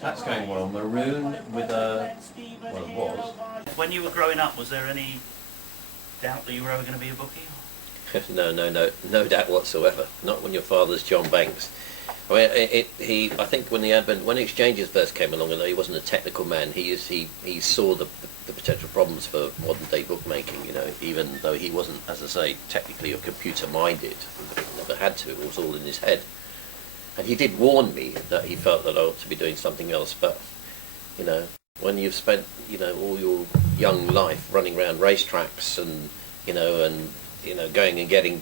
That's going well. Maroon with a, well, it was. When you were growing up, was there any doubt that you were ever going to be a bookie? No doubt whatsoever. Not when your father's John Banks. I mean, I think when exchanges first came along, although he wasn't a technical man, he saw the potential problems for modern day bookmaking. You know, even though he wasn't, as I say, technically or computer minded, never had to. It was all in his head. And he did warn me that he felt that I ought to be doing something else. But you know, when you've spent all your young life running around racetracks and going and getting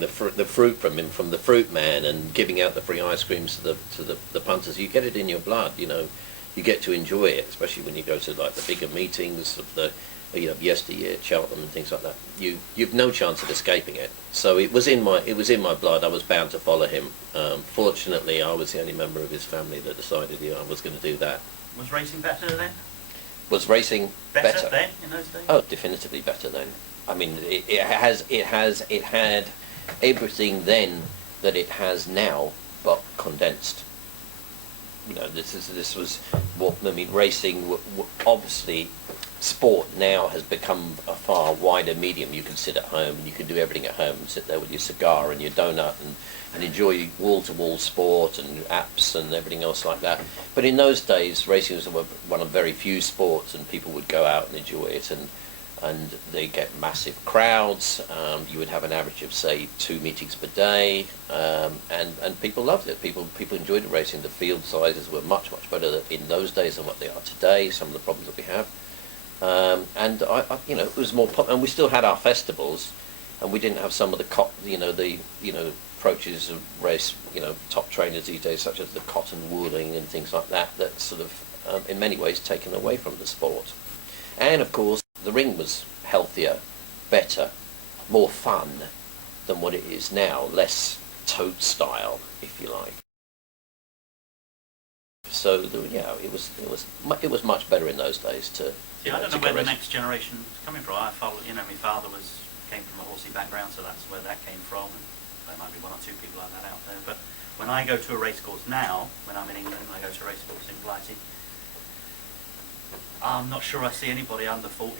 the fruit from the fruit man and giving out the free ice creams to the punters, you get it in your blood. You know, you get to enjoy it, especially when you go to like the bigger meetings of the yesteryear, Cheltenham and things like that. You've no chance of escaping it. So it was in my blood. I was bound to follow him. Fortunately, I was the only member of his family that decided I was going to do that. Was racing better then? Was racing better then in those days? Oh, definitively better then. I mean, it had everything then that it has now, but condensed. You know, this was what I mean. Racing, obviously, sport now has become a far wider medium. You can sit at home and you can do everything at home and sit there with your cigar and your donut and enjoy wall-to-wall sport and apps and everything else like that. But in those days, racing was one of very few sports, and people would go out and enjoy it, and they get massive crowds. You would have an average of, say, 2 meetings per day, and people loved it. People enjoyed the racing. The field sizes were much better in those days than what they are today. Some of the problems that we have, and it was more and we still had our festivals, and we didn't have some of the approaches of race, top trainers these days, such as the cotton wooling and things like that. That's sort of in many ways taken away from the sport. And of course, the ring was healthier, better, more fun than what it is now, less toad style, if you like. So it was much better in those days to. Yeah, I don't know where the next generation is coming from. I followed, my father came from a horsey background, so that's where that came from. And there might be one or two people like that out there. But when I go to a racecourse now, when I'm in England, I go to a racecourse in Blighty, I'm not sure I see anybody under 40,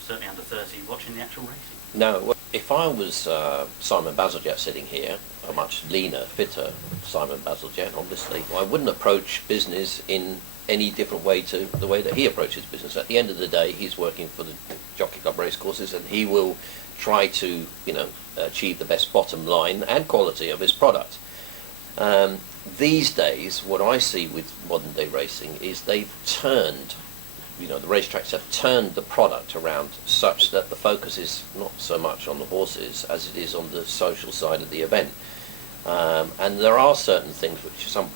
certainly under 30, watching the actual racing. No, well, if I was Simon Bazalgette sitting here, a much leaner, fitter Simon Bazalgette, obviously, I wouldn't approach business in any different way to the way that he approaches business. At the end of the day, he's working for the Jockey Club racecourses, and he will try to, achieve the best bottom line and quality of his product. These days, what I see with modern day racing is they've turned, the racetracks have turned the product around such that the focus is not so much on the horses as it is on the social side of the event. And there are certain things,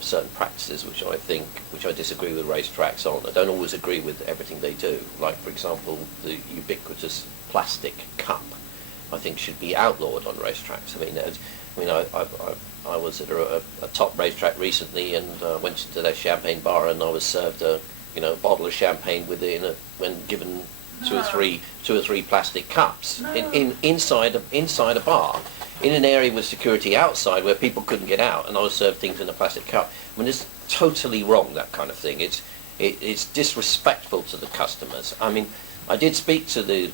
certain practices which I disagree with racetracks on. I don't always agree with everything they do. Like, for example, the ubiquitous plastic cup, I think, should be outlawed on racetracks. I was at a top racetrack recently and went to their champagne bar, and I was served a bottle of champagne when given two or three plastic cups inside a bar in an area with security outside where people couldn't get out, and I was served things in a plastic cup. I mean, it's totally wrong, that kind of thing. It's disrespectful to the customers. I mean, I did speak to the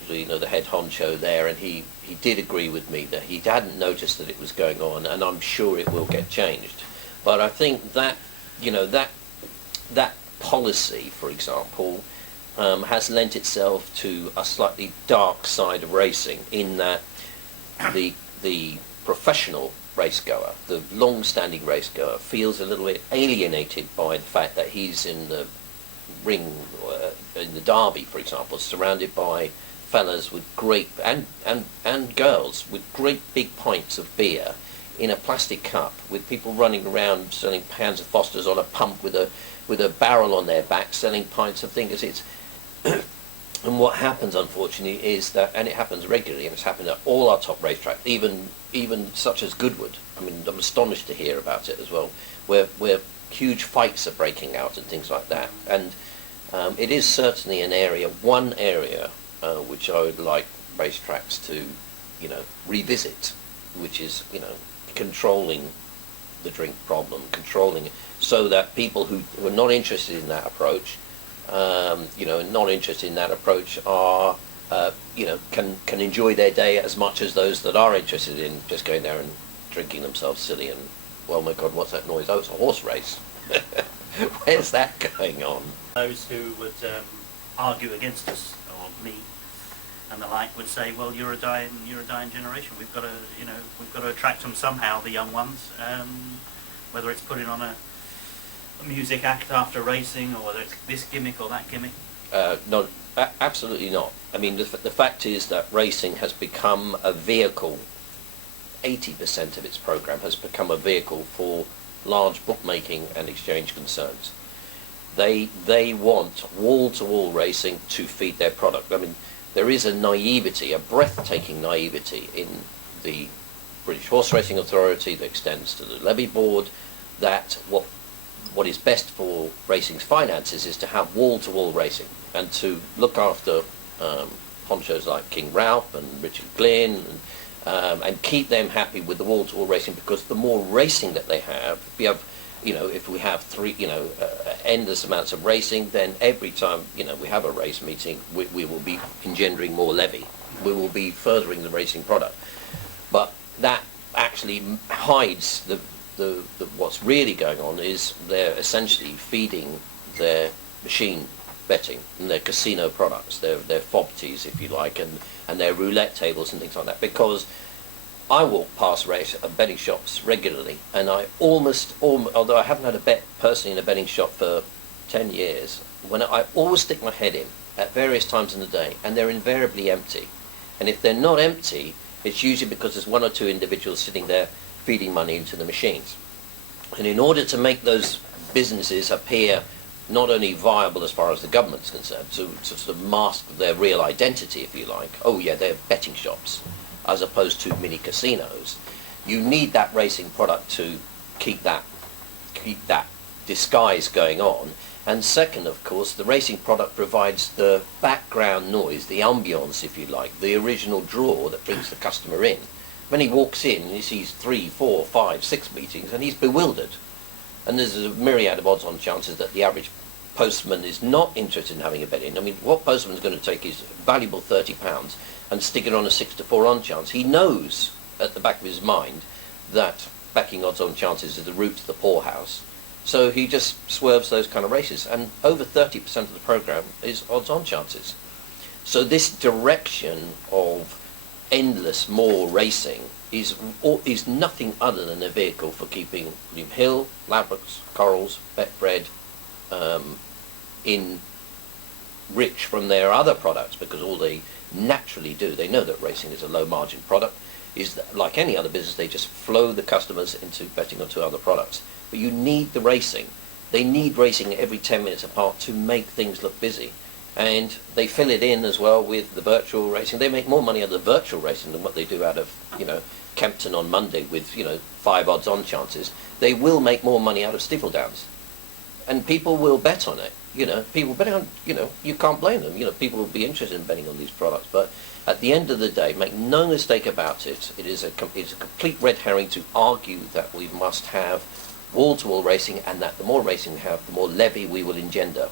head honcho there, and he did agree with me that he hadn't noticed that it was going on, and I'm sure it will get changed. But I think that that policy, for example, has lent itself to a slightly dark side of racing, in that the professional racegoer, the long-standing racegoer, feels a little bit alienated by the fact that he's in the ring, in the derby, for example, surrounded by fellas with great and girls with great big pints of beer in a plastic cup, with people running around selling cans of Foster's on a pump with a barrel on their back, selling pints of things. It's and what happens, unfortunately, is that, and it happens regularly, and it's happened at all our top racetracks, even such as Goodwood. I mean, I'm astonished to hear about it as well, where huge fights are breaking out and things like that. And it is certainly one area which I would like racetracks to, revisit, which is, controlling the drink problem, controlling it, so that people who are not interested in that approach, not interested in that approach are, can enjoy their day as much as those that are interested in just going there and drinking themselves silly and, well, my God, what's that noise? Oh, it's a horse race. Where's that going on? Those who would argue against us, or me, and the like, would say, well, you're a dying generation. We've got to attract them somehow, the young ones, whether it's putting on a music act after racing, or whether it's this gimmick or that gimmick. No, absolutely not. I mean, the fact is that racing has become a vehicle. 80% of its program has become a vehicle for large bookmaking and exchange concerns. They want wall-to-wall racing to feed their product. I mean, there is a naivety, a breathtaking naivety in the British Horse Racing Authority that extends to the levy board, that what is best for racing's finances is to have wall-to-wall racing and to look after honchos like King Ralph and Richard Glynn and keep them happy with the wall-to-wall racing, because the more racing that they have, if we have endless amounts of racing, then every time we have a race meeting, we will be engendering more levy. We will be furthering the racing product. But that actually hides the what's really going on. Is they're essentially feeding their machine betting and their casino products, their fob teas, if you like, and their roulette tables and things like that. Because I walk past betting shops regularly, and I although I haven't had a bet personally in a betting shop for 10 years, I always stick my head in at various times in the day, and they're invariably empty. And if they're not empty, it's usually because there's one or two individuals sitting there feeding money into the machines. And in order to make those businesses appear not only viable as far as the government's concerned, to sort of mask their real identity, if you like, oh yeah, they're betting shops, as opposed to mini casinos, you need that racing product to keep that disguise going on. And second, of course, the racing product provides the background noise, the ambience, if you like, the original draw that brings the customer in. When he walks in, he sees 3, 4, 5, 6 meetings, and he's bewildered. And there's a myriad of odds-on chances that the average postman is not interested in having a bet in. I mean, what postman's going to take his valuable £30 and stick it on a 6-4 on chance? He knows at the back of his mind that backing odds-on chances is the route to the poorhouse. So he just swerves those kind of races. And over 30% of the programme is odds-on chances. So this direction of endless more racing is nothing other than a vehicle for keeping William Hill, Ladbrokes, Corals, Betfred in rich from their other products, because all they naturally do, they know that racing is a low margin product, is that, like any other business, they just flow the customers into betting onto other products. But you need the racing. They need racing every 10 minutes apart to make things look busy. And they fill it in as well with the virtual racing. They make more money out of the virtual racing than what they do out of, Kempton on Monday with, 5 odds-on chances. They will make more money out of Steeple-Downs. And people will bet on it. People bet on, you can't blame them. People will be interested in betting on these products. But at the end of the day, make no mistake about it, it's a complete red herring to argue that we must have wall-to-wall racing, and that the more racing we have, the more levy we will engender.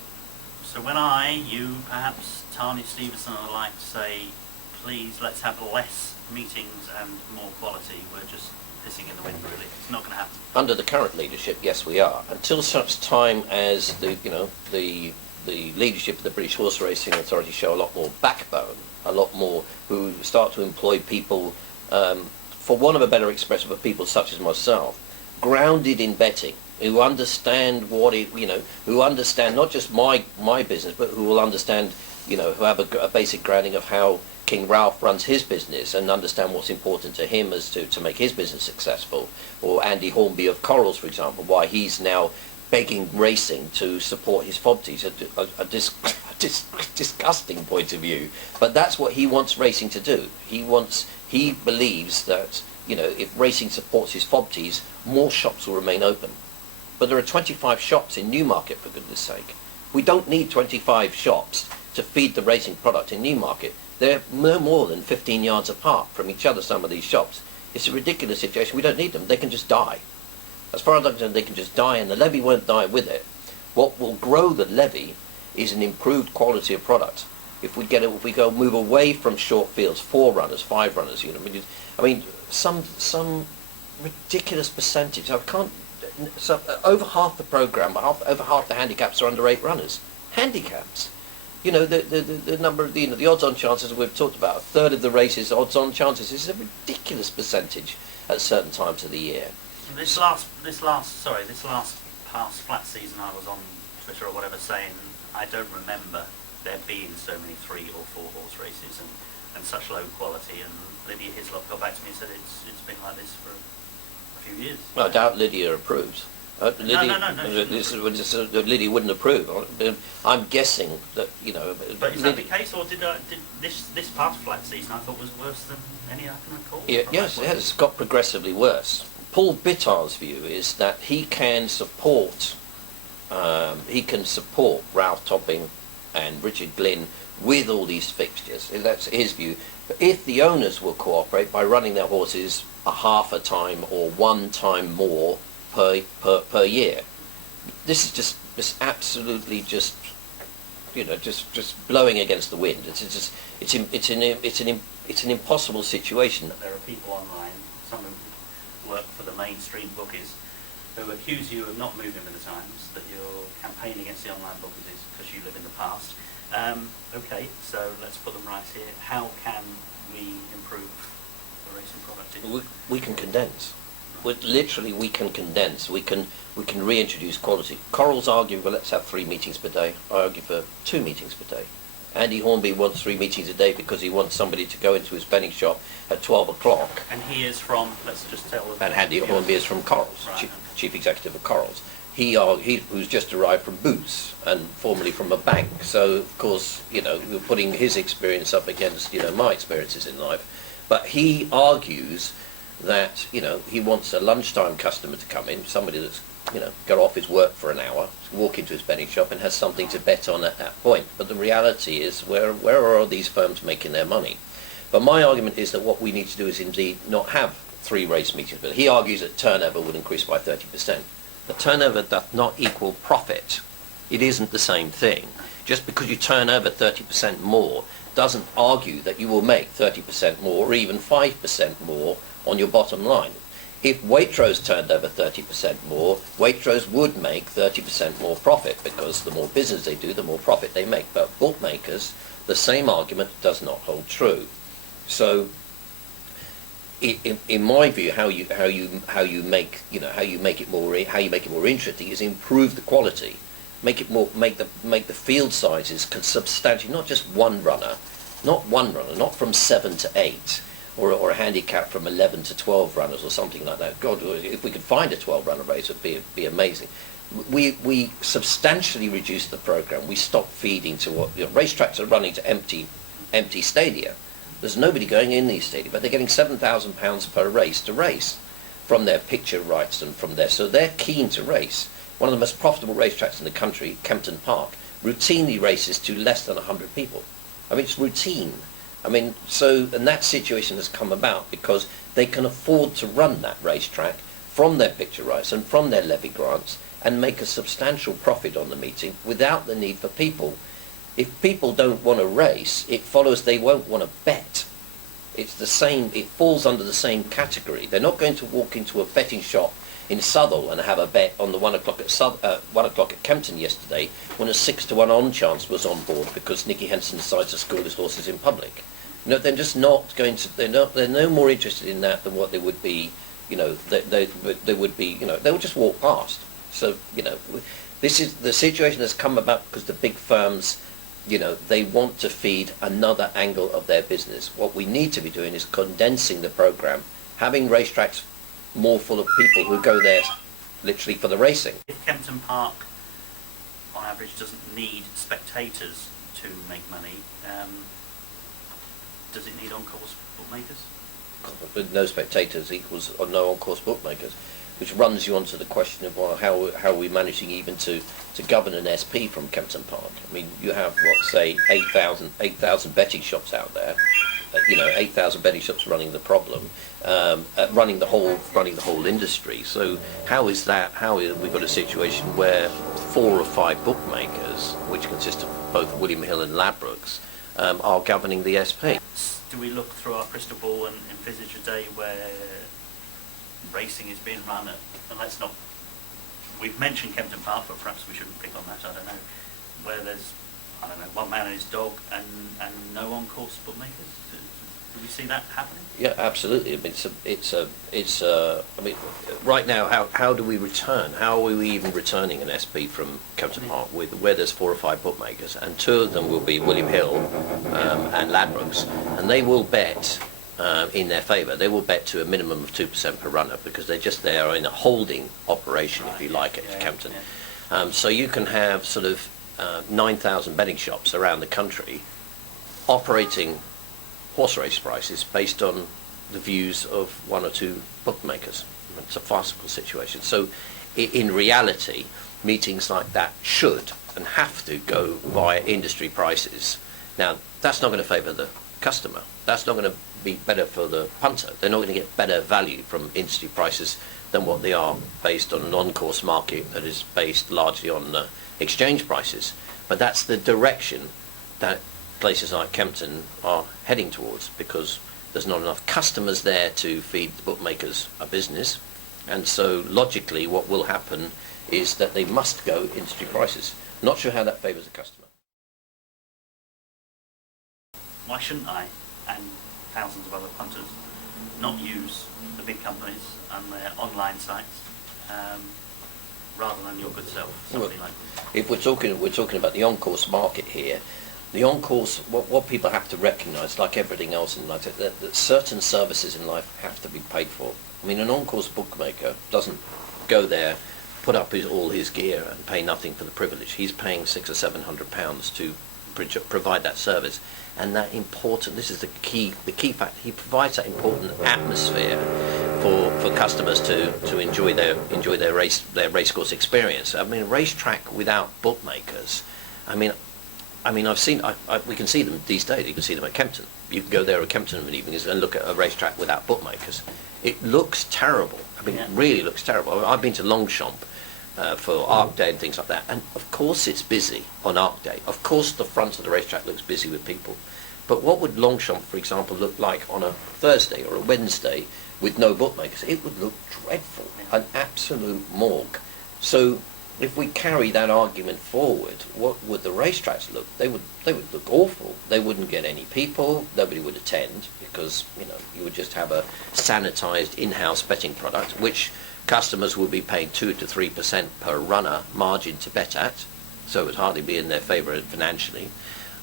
So when you, perhaps Tanya Stevenson and the like, say, please, let's have less meetings and more quality, we're just pissing in the wind, really. It's not going to happen. Under the current leadership, yes, we are. Until such time as the leadership of the British Horse Racing Authority show a lot more backbone, a lot more, who start to employ people, for want of a better expression, for people such as myself, grounded in betting, who understand who understand not just my business, but who will understand, who have a basic grounding of how King Ralph runs his business and understand what's important to him as to make his business successful. Or Andy Hornby of Corals, for example, why he's now begging racing to support his FOBTs, a disgusting point of view. But that's what he wants racing to do. He believes that, if racing supports his FOBTs, more shops will remain open. But there are 25 shops in Newmarket, for goodness sake. We don't need 25 shops to feed the racing product in Newmarket. They're no more than 15 yards apart from each other, some of these shops. It's a ridiculous situation. We don't need them. They can just die. As far as I'm concerned, they can just die, and the levy won't die with it. What will grow the levy is an improved quality of product. If we go move away from short fields, 4 runners, 5 runners, some ridiculous percentage. I can't. So over half the program, over half the handicaps are under 8 runners. Handicaps. The number of the odds-on chances we've talked about. A third of the races, odds-on chances, is a ridiculous percentage at certain times of the year. This last past flat season, I was on Twitter or whatever saying I don't remember there being so many 3 or 4 horse races and such low quality. And Lydia Hislop got back to me and said it's been like this for a few years. Well, I doubt Lydia approves. Lydia, No. Lydia wouldn't approve. I'm guessing that But is that the case, or did this past flat season I thought was worse than any I can recall? Yes, it has got progressively worse. Paul Bittard's view is that he can support Ralph Topping and Richard Glynn with all these fixtures. That's his view. But if the owners will cooperate by running their horses a half a time or 1 time more per year, this is just absolutely just blowing against the wind. It's an impossible situation. There are people online, some who work for the mainstream bookies, who accuse you of not moving with the times, that you're campaigning against the online bookies because you live in the past. Okay, so let's put them right here. How can we improve the racing product? We can condense. We can condense. We can reintroduce quality. Coral's arguing, well, let's have 3 meetings per day. I argue for 2 meetings per day. Andy Hornby wants 3 meetings a day because he wants somebody to go into his betting shop at 12 o'clock. And he is from, let's just tell them. And Andy Hornby is from Coral's, right. chief executive of Coral's. Who's just arrived from Boots and formerly from a bank. So, of course, we're putting his experience up against, my experiences in life. But he argues that, he wants a lunchtime customer to come in, somebody that's, got off his work for an hour, walk into his betting shop and has something to bet on at that point. But the reality is, where are these firms making their money? But my argument is that what we need to do is indeed not have 3 race meetings. But he argues that turnover would increase by 30%. But turnover does not equal profit. It isn't the same thing. Just because you turn over 30% more doesn't argue that you will make 30% more or even 5% more on your bottom line. If Waitrose turned over 30% more, Waitrose would make 30% more profit because the more business they do, the more profit they make. But bookmakers, the same argument does not hold true. So, in my view, how you make it more interesting is improve the quality, make the field sizes substantially, not just one runner, not from 7 to 8. Or a handicap from 11 to 12 runners or something like that. God, if we could find a 12-runner race, it would be amazing. We substantially reduced the program. We stopped feeding to what racetracks are running to empty stadia. There's nobody going in these stadia, but they're getting £7,000 per race to race from their picture rights and from there. So they're keen to race. One of the most profitable racetracks in the country, Kempton Park, routinely races to less than 100 people. It's routine. And that situation has come about because they can afford to run that racetrack from their picture rights and from their levy grants and make a substantial profit on the meeting without the need for people. If people don't want to race, it follows they won't want to bet. It's the same, it falls under the same category. They're not going to walk into a betting shop in Southall and have a bet on the 1 o'clock at Kempton yesterday when a 6-1 on chance was on board because Nicky Henson decides to school his horses in public. They're just not going to. They're no more interested in that than what they would be. They would be. They would just walk past. So this is the situation that's come about because the big firms, they want to feed another angle of their business. What we need to be doing is condensing the program, having racetracks more full of people who go there literally for the racing. If Kempton Park, on average, doesn't need spectators to make money, does it need on-course bookmakers? No spectators equals no on-course bookmakers, which runs you onto the question of how are we managing even to govern an SP from Kempton Park. You have, 8,000 betting shops out there. 8,000 betting shops running the problem, running the whole industry. So how is that? How is we've got a situation where 4 or 5 bookmakers, which consist of both William Hill and Ladbrokes, are governing the SP? Do we look through our crystal ball and envisage a day where racing is being run at, and let's not, we've mentioned Kempton Park, but perhaps we shouldn't pick on that, I don't know, where there's, I don't know, one man and his dog and no on-course bookmakers? Do we see that happening? Yeah, absolutely. I mean, I mean, right now, how do we return? How are we even returning an SP from Kempton Park where there's 4 or 5 bookmakers, and 2 of them will be William Hill and Ladbrokes, and they will bet in their favour. They will bet to a minimum of 2% per runner because they're just there in a holding operation, if you like, at Kempton. Yeah. So you can have sort of 9,000 betting shops around the country operating horse race prices based on the views of 1 or 2 bookmakers. It's a farcical situation. So in reality, meetings like that should and have to go via industry prices. Now, that's not going to favour the customer. That's not going to be better for the punter. They're not going to get better value from industry prices than what they are based on an on-course market that is based largely on exchange prices. But that's the direction that places like Kempton are heading towards, because there's not enough customers there to feed the bookmakers a business, and so logically what will happen is that they must go industry prices. Not sure how that favours the customer. Why shouldn't I, and thousands of other punters, not use the big companies and their online sites rather than your good self, something like this? If we're talking about the on-course market here, the on-course, what people have to recognise, like everything else in life, that certain services in life have to be paid for. I mean, an on-course bookmaker doesn't go there, put up all his gear and pay nothing for the privilege. He's paying £600 or £700 to provide that service, and that important. This is the key fact. He provides that important atmosphere for customers to enjoy their racecourse experience. I mean, a racetrack without bookmakers. I mean, I've seen. We can see them these days. You can see them at Kempton. You can go there at Kempton in the evenings and look at a racetrack without bookmakers. It looks terrible. I mean, It really looks terrible. I've been to Longchamp for Arc Day and things like that, and of course it's busy on Arc Day. Of course the front of the racetrack looks busy with people. But what would Longchamp, for example, look like on a Thursday or a Wednesday with no bookmakers? It would look dreadful, an absolute morgue. So if we carry that argument forward, what would the racetracks look? They would look awful. They wouldn't get any people. Nobody would attend because you would just have a sanitized in-house betting product, which customers would be paying 2 to 3% per runner margin to bet at. So it would hardly be in their favour financially.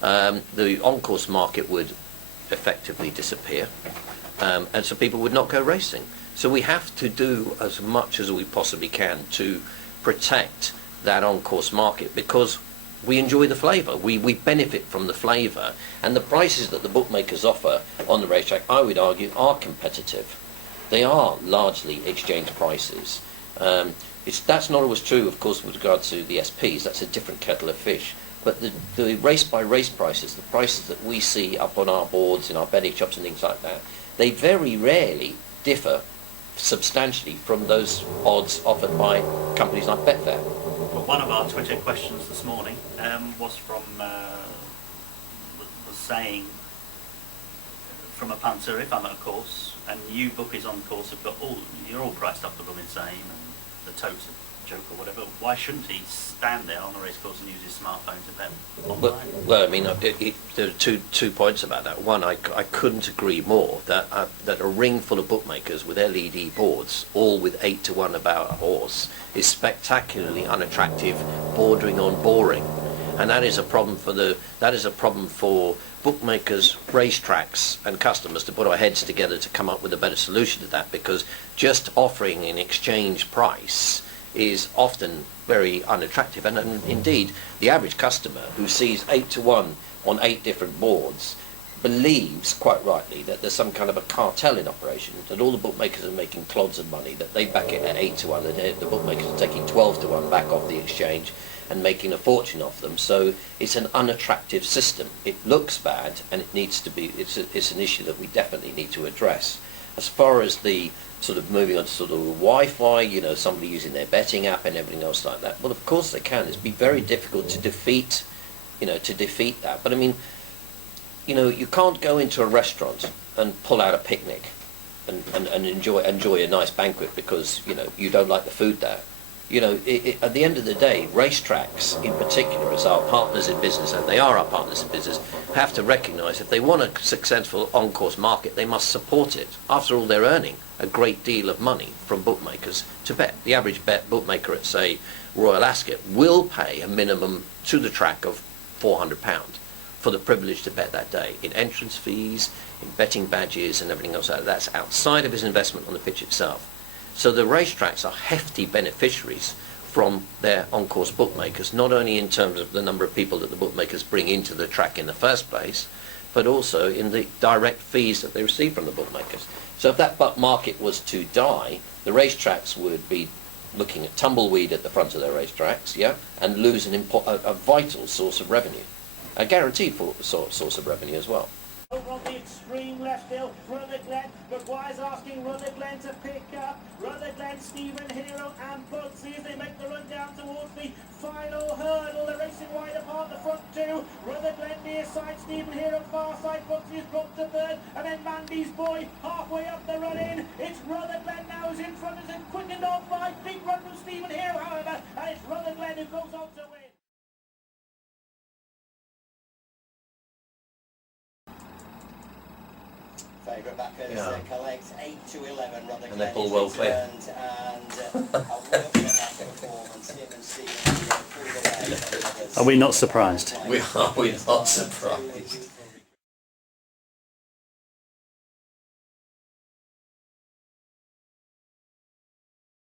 The on-course market would effectively disappear, and so people would not go racing. So we have to do as much as we possibly can to protect that on-course market, because we enjoy the flavour. We benefit from the flavour, and the prices that the bookmakers offer on the racetrack, I would argue, are competitive. They are largely exchange prices. That's not always true, of course, with regard to the SPs. That's a different kettle of fish. But the race-by-race prices, the prices that we see up on our boards, in our betting shops and things like that, they very rarely differ substantially from those odds offered by companies like Betfair. Well, one of our Twitter questions this morning was saying, from a punter, if I'm at a course and you bookies on the course you're all priced up a little insane, and the tote's a joke or whatever, why shouldn't he stand there on the racecourse and use his smartphone to bet online? Well, I mean, there are two points about that. One, I couldn't agree more that a ring full of bookmakers with LED boards, all with 8 to 1 about a horse, is spectacularly unattractive, bordering on boring, and that is a problem for bookmakers, racetracks and customers to put our heads together to come up with a better solution to that, because just offering an exchange price is often very unattractive, and indeed the average customer who sees 8 to 1 on 8 different boards believes, quite rightly, that there's some kind of a cartel in operation, that all the bookmakers are making clods of money, that they back it at 8 to 1, that the bookmakers are taking 12 to 1 back off the exchange, and making a fortune off them. So it's an unattractive system. It looks bad, and it needs to be. It's an issue that we definitely need to address. As far as the sort of moving on to sort of Wi-Fi, you know, somebody using their betting app and everything else like that. Well, of course they can. It's be very difficult to defeat, you know, to defeat that. But I mean, you know, you can't go into a restaurant and pull out a picnic and enjoy a nice banquet because, you know, you don't like the food there. You know, at the end of the day, racetracks in particular, as our partners in business, and they are our partners in business, have to recognise if they want a successful on-course market, they must support it. After all, they're earning a great deal of money from bookmakers to bet. The average bookmaker at, say, Royal Ascot will pay a minimum to the track of £400 for the privilege to bet that day, in entrance fees, in betting badges and everything else. That's outside of his investment on the pitch itself. So the racetracks are hefty beneficiaries from their on-course bookmakers, not only in terms of the number of people that the bookmakers bring into the track in the first place, but also in the direct fees that they receive from the bookmakers. So if that market was to die, the racetracks would be looking at tumbleweed at the front of their racetracks, yeah, and lose a vital source of revenue, a guaranteed source of revenue as well. On the extreme left hill, Rutherglen, Maguire's asking Rutherglen to pick up. Rutherglen, Stephen Hero and Bugsy as they make the run down towards the final hurdle. They're racing wide apart the front two. Rutherglen near side, Stephen Hero far side, Bugsy has dropped to third, and then Mandy's boy halfway up the run in. It's Rutherglen now who's in front, is quickened on by big run from Stephen Hero, however, and it's Rutherglen who goes on to win. Favourite backers collect 8 to 11. Rutherglen And they pull well clear. And a work at that performance. Him and Stephen through the way. Are we not surprised? We're not surprised.